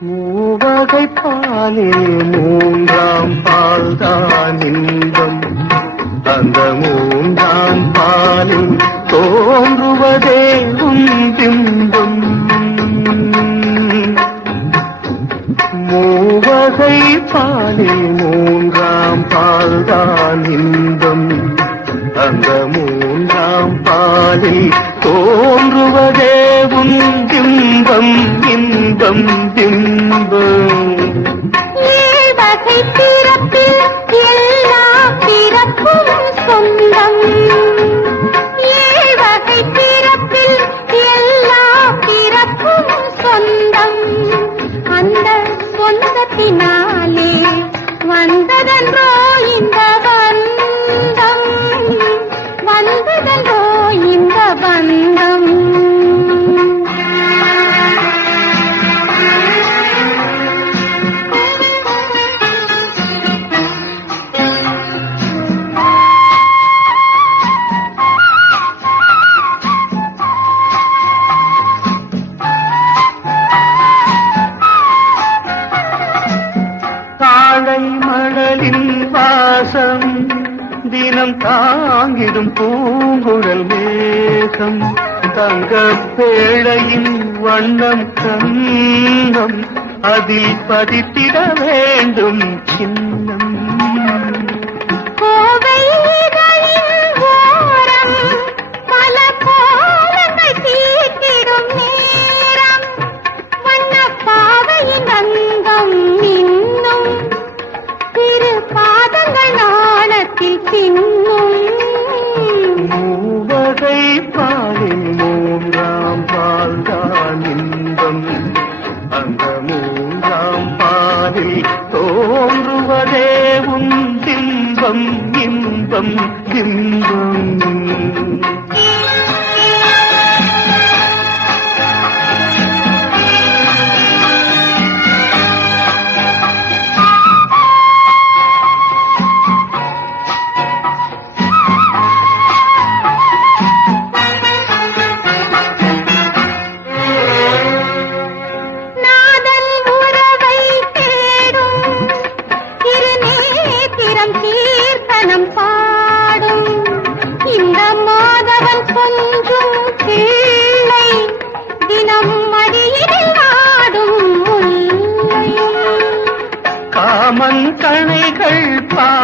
மூவகை பாலில் மூன்றாம் பால்தான் இன்பம். அந்த மூன்றாம் பாலில் தோன்றுவதே பிம்பம். மூவகை பாலில் மூன்றாம் பால்தான் இன்பம். அந்த மூன்றாம் பாலில் தோன்றுவதே உன் பிம்பம் இன்பம். இந்த பந்தம் தினம் தாங்கிடும் பூங்குழல் மேகம் தங்க பேழையின் வண்ணம் கண்ணம் அதில் பதித்திட வேண்டும் சின்ன இன்பம் பிம்பம்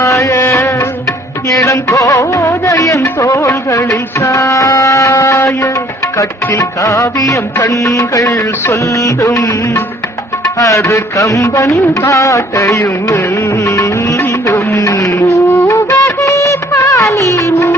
வாழ இளங்கோத என் தோள்களில் சாய கட்டில் காவியம் கண்கள் சொல்லும். அது கம்பனின் பாட்டையும் வெல்லும். பாலில்